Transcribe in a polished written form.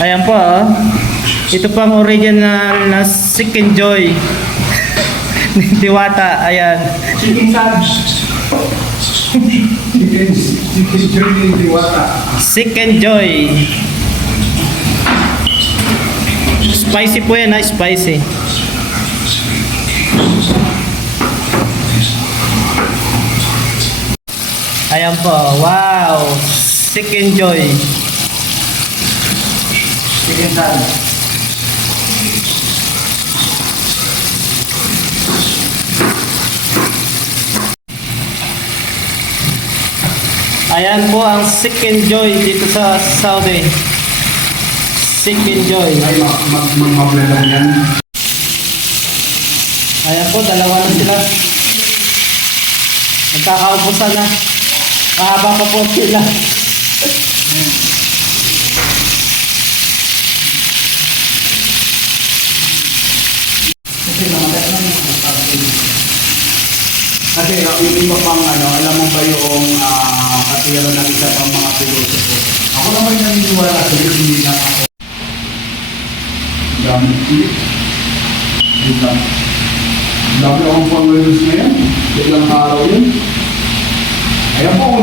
Ayan po, oh. Ito pang original na Chicken Joy. Diwata, ayan. Chicken subs. Chicken joy ni Diwata. Chicken Joy. Spicy po yan, ha? Spicy. Ayan po, wow. Chicken Joy. Chicken subs. Ayan po ang Chicken Joy dito sa Saudi. Chicken Joy. Ay, mag-mablelan yan. Ayan po, dalawa na sila. Nagkakaubusan na. Mahaba pa po sila. Kasi namatay na yung kasi yung iba pang alam mo ba yung katiyalo ng isa pang mga pilosopo. Ako naman naniniwala sa hindi na ako. Dami. Dami akong pang-release ngayon. Ilang araw yun. Ayan po,